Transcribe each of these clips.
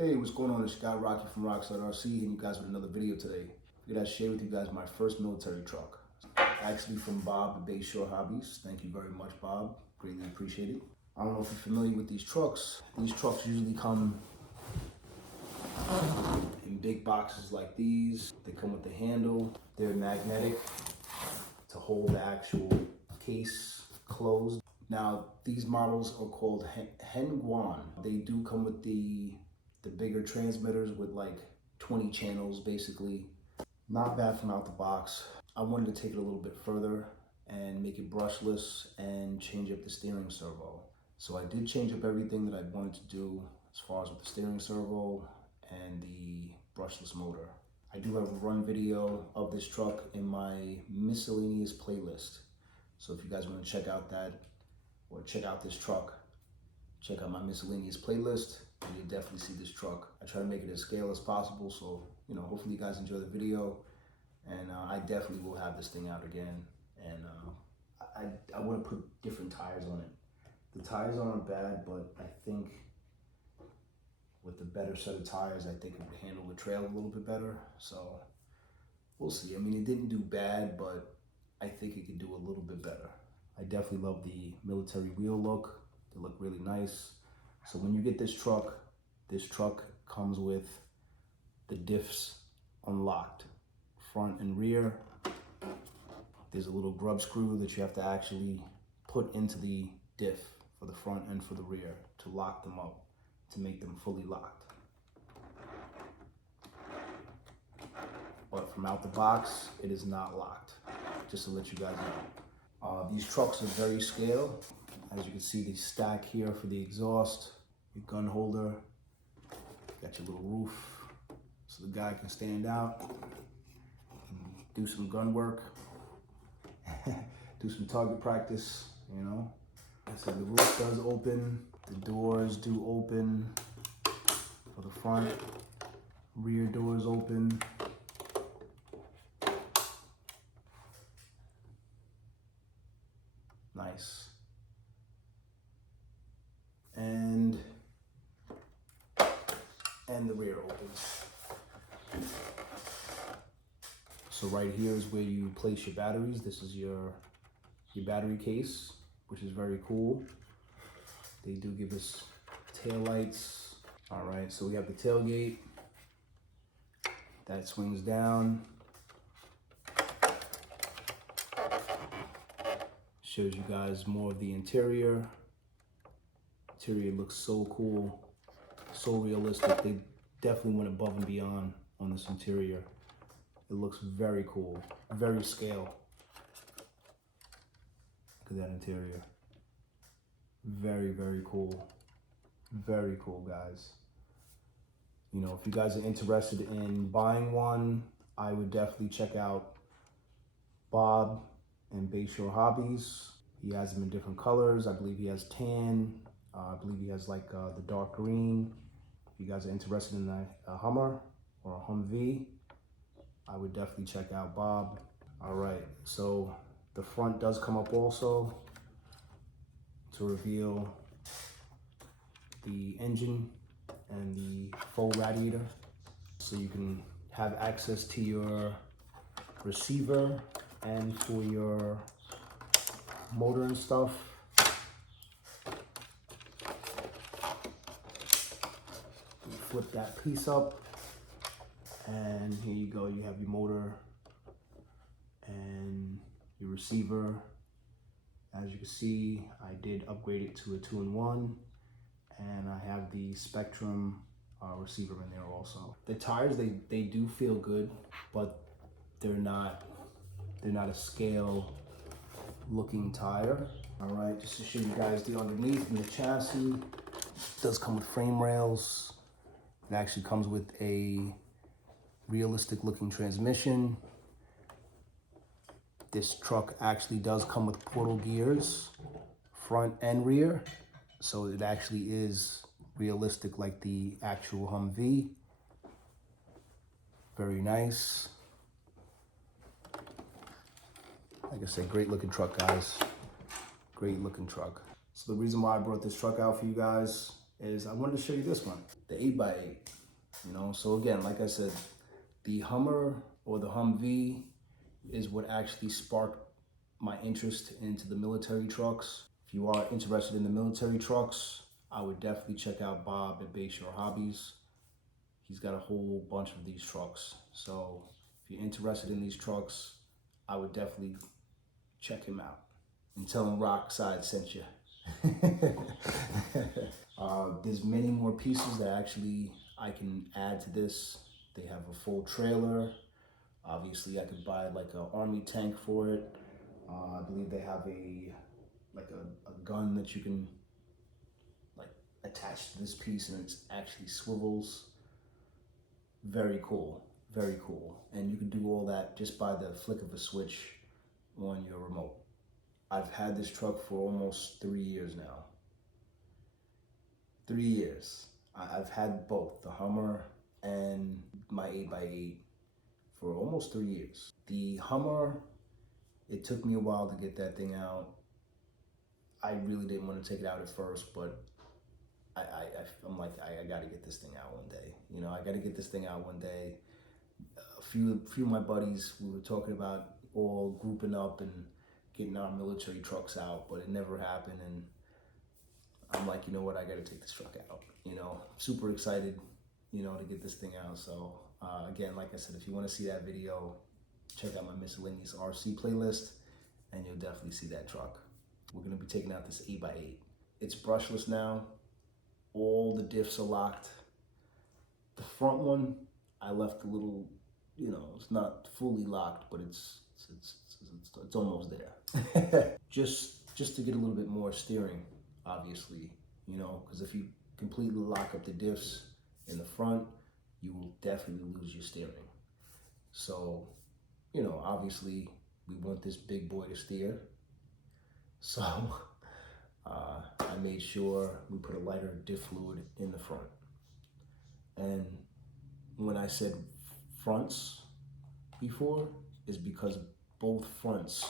Hey, what's going on? It's your guy Rocky from Rockside RC, hitting you guys with another video today. Figured I'd share with you guys my first military truck. Actually from Bob at Bayshore Hobbies. Thank you very much, Bob. Greatly appreciated. I don't know if you're familiar with these trucks. These trucks usually come in big boxes like these. They come with the handle. They're magnetic to hold the actual case closed. Now, these models are called Henguan. They do come with the bigger transmitters with like 20 channels, basically. Not bad from out the box. I wanted to take it a little bit further and make it brushless and change up the steering servo. So I did change up everything that I wanted to do as far as with the steering servo and the brushless motor. I do have a run video of this truck in my miscellaneous playlist. So if you guys want to check out that or check out this truck, check out my miscellaneous playlist and you'll definitely see this truck. I try to make it as scale as possible, so hopefully you guys enjoy the video. And I definitely will have this thing out again. And I want to put different tires on it. The tires aren't bad, but I think with the better set of tires, I think it would handle the trail a little bit better. So we'll see. I mean, it didn't do bad, but I think it could do a little bit better. I definitely love the military wheel look. They look really nice. So when you get this truck comes with the diffs unlocked, front and rear. There's a little grub screw that you have to actually put into the diff for the front and for the rear to lock them up, to make them fully locked. But from out the box, it is not locked, just to let you guys know. These trucks are very scale. As you can see, the stack here for the exhaust, your gun holder, got your little roof so the guy can stand out and do some gun work, do some target practice, So the roof does open, the doors do open for the front, rear doors open. Nice. And the rear opens. So right here is where you place your batteries. This is your battery case, which is very cool. They do give us tail lights. All right, so we have the tailgate. That swings down. Shows you guys more of the interior. Interior looks so cool, so realistic. They definitely went above and beyond on this interior. It looks very cool, very scale. Look at that interior. Very, very cool. Very cool, guys. If you guys are interested in buying one, I would definitely check out Bob and Bayshore Hobbies. He has them in different colors. I believe he has tan. I believe he has like the dark green. If you guys are interested in a Hummer or a Humvee, I would definitely check out Bob. All right, so the front does come up also to reveal the engine and the full radiator. So you can have access to your receiver and for your motor and stuff. You flip that piece up and here you go. You have your motor and your receiver. As you can see, I did upgrade it to a 2-in-1 and I have the Spectrum receiver in there also. The tires, they do feel good, but they're not a scale looking tire. All right, just to show you guys the underneath and the chassis. It does come with frame rails. It actually comes with a realistic looking transmission. This truck actually does come with portal gears, front and rear. So it actually is realistic like the actual Humvee. Very nice. Like I said, great looking truck, guys. Great looking truck. So the reason why I brought this truck out for you guys is I wanted to show you this one, the 8x8. You know, so again, like I said, the Hummer or the Humvee is what actually sparked my interest into the military trucks. If you are interested in the military trucks, I would definitely check out Bob at Bayshore Hobbies. He's got a whole bunch of these trucks. So if you're interested in these trucks, I would definitely check him out and tell him Rockside sent you. There's many more pieces that actually I can add to this. They have a full trailer. Obviously, I could buy like an army tank for it. I believe they have a gun that you can like attach to this piece, and it actually swivels. Very cool, very cool. And you can do all that just by the flick of a switch on your remote. I've had this truck for almost 3 years now. 3 years. I've had both, the Hummer and my 8x8 for almost 3 years. The Hummer, it took me a while to get that thing out. I really didn't want to take it out at first, but I'm like, I gotta get this thing out one day. You know, I gotta get this thing out one day. A few of my buddies, we were talking about all grouping up and getting our military trucks out, but it never happened. And I'm like, you know what, I gotta take this truck out. You know, super excited, you know, to get this thing out. So again, like I said, if you want to see that video, check out my miscellaneous RC playlist, and you'll definitely see that truck. We're gonna be taking out this 8x8. It's brushless now. All the diffs are locked. The front one, I left a little, you know, it's not fully locked, but it's almost there. just to get a little bit more steering, obviously, you know, because if you completely lock up the diffs in the front, you will definitely lose your steering. So, you know, obviously we want this big boy to steer. So I made sure we put a lighter diff fluid in the front. And when I said fronts before, is because both fronts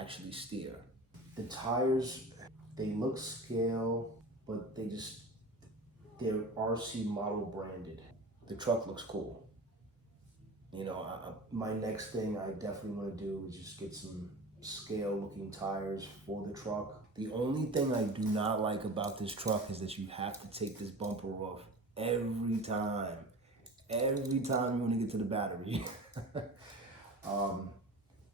actually steer. The tires, they look scale, but they're RC model branded. The truck looks cool. You know, my next thing I definitely want to do is just get some scale looking tires for the truck. The only thing I do not like about this truck is that you have to take this bumper off every time. Every time you want to get to the battery.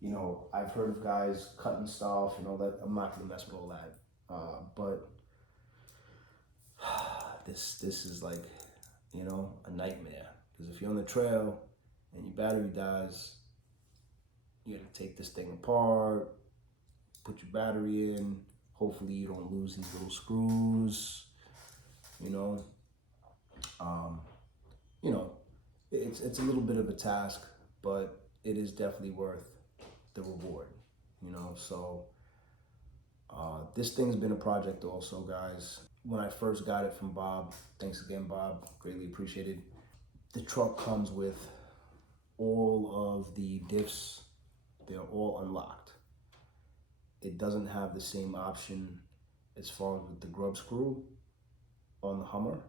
You know, I've heard of guys cutting stuff and all that. I'm not gonna mess with all that. But this is like, you know, a nightmare. Because if you're on the trail and your battery dies, you gotta take this thing apart, put your battery in. Hopefully you don't lose these little screws, you know. You know, it's a little bit of a task, but it is definitely worth the reward, you know. So this thing's been a project also, guys. When I first got it from Bob, thanks again, Bob, greatly appreciated. The truck comes with all of the diffs. They're all unlocked. It doesn't have the same option as far as with the grub screw on the Hummer,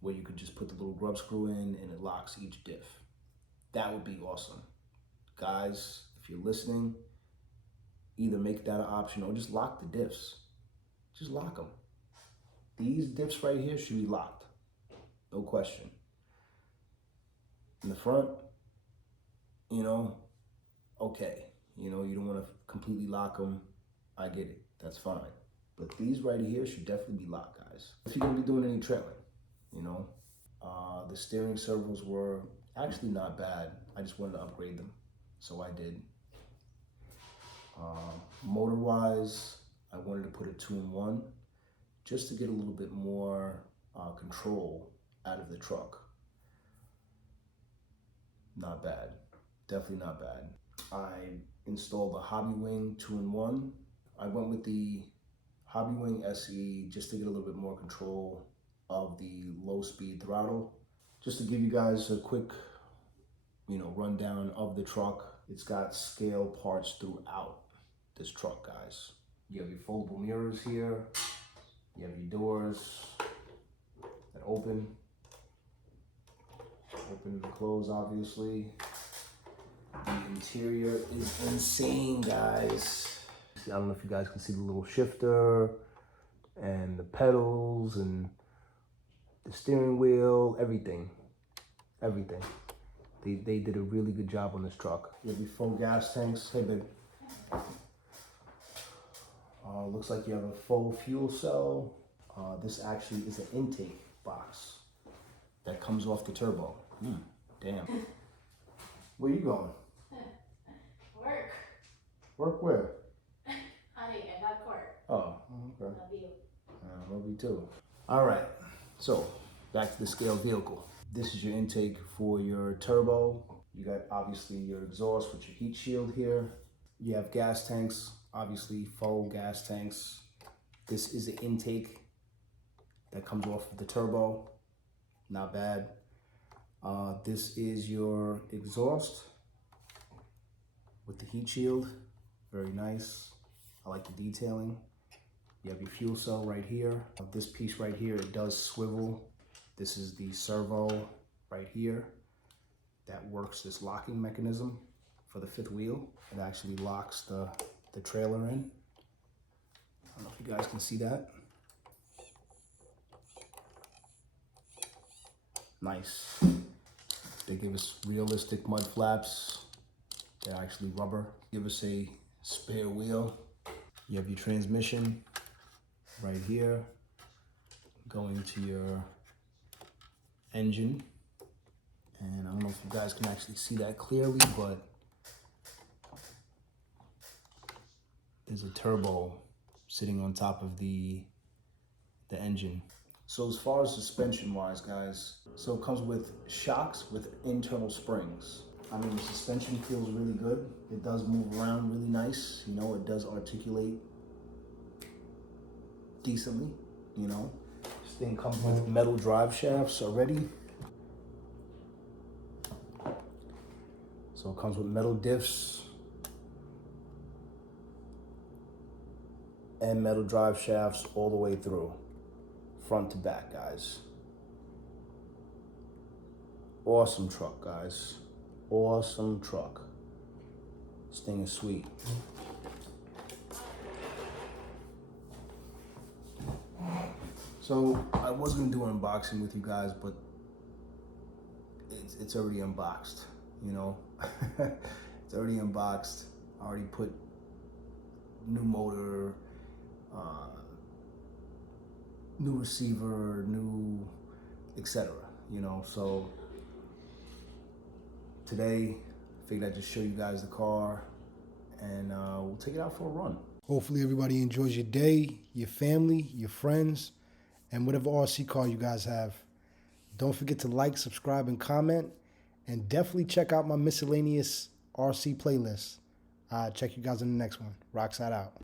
where you could just put the little grub screw in and it locks each diff. That would be awesome. Guys, if you're listening, either make that an option or just lock the diffs. Just lock them. These diffs right here should be locked, no question. In the front, you know, okay. You know, you don't want to completely lock them. I get it, that's fine. But these right here should definitely be locked, guys. If you're gonna be doing any trailing, you know. The steering servos were actually not bad. I just wanted to upgrade them, so I did. Motor-wise, I wanted to put a 2-in-1 just to get a little bit more control out of the truck. Not bad, definitely not bad. I installed the Hobby Wing 2-in-1. I went with the Hobby Wing SE just to get a little bit more control of the low speed throttle. Just to give you guys a quick, you know, rundown of the truck. It's got scale parts throughout this truck, guys. You have your foldable mirrors here. You have your doors. open and close, obviously. The interior is insane, guys. I don't know if you guys can see the little shifter and the pedals and the steering wheel, everything. They did a really good job on this truck. You have your full gas tanks. Hey, babe. Looks like you have a full fuel cell. This actually is an intake box that comes off the turbo. Damn. Where you going? Work. Work where? Honey, I got court. Oh, okay. Love you. Love you too. All right, so back to the scale vehicle. This is your intake for your turbo. You got obviously your exhaust with your heat shield here. You have gas tanks, obviously full gas tanks. This is the intake that comes off of the turbo. Not bad. This is your exhaust with the heat shield. Very nice. I like the detailing. You have your fuel cell right here. This piece right here, it does swivel. This is the servo right here that works this locking mechanism for the fifth wheel. It actually locks the trailer in. I don't know if you guys can see that. Nice. They give us realistic mud flaps. They're actually rubber. Give us a spare wheel. You have your transmission right here going to your engine. And I don't know if you guys can actually see that clearly, but there's a turbo sitting on top of the engine. So as far as suspension wise, guys, so it comes with shocks with internal springs. I mean, the suspension feels really good. It does move around really nice. You know, it does articulate decently, you know. This thing comes with metal drive shafts already. So it comes with metal diffs and metal drive shafts all the way through, front to back, guys. Awesome truck, guys. Awesome truck. This thing is sweet. So I was gonna do an unboxing with you guys, but it's already unboxed, you know. It's already unboxed. I already put new motor, new receiver, new etc. You know, so today I figured I'd just show you guys the car and we'll take it out for a run. Hopefully everybody enjoys your day, your family, your friends, and whatever RC car you guys have. Don't forget to like, subscribe, and comment, and definitely check out my miscellaneous RC playlist. Check you guys in the next one. Rockside out.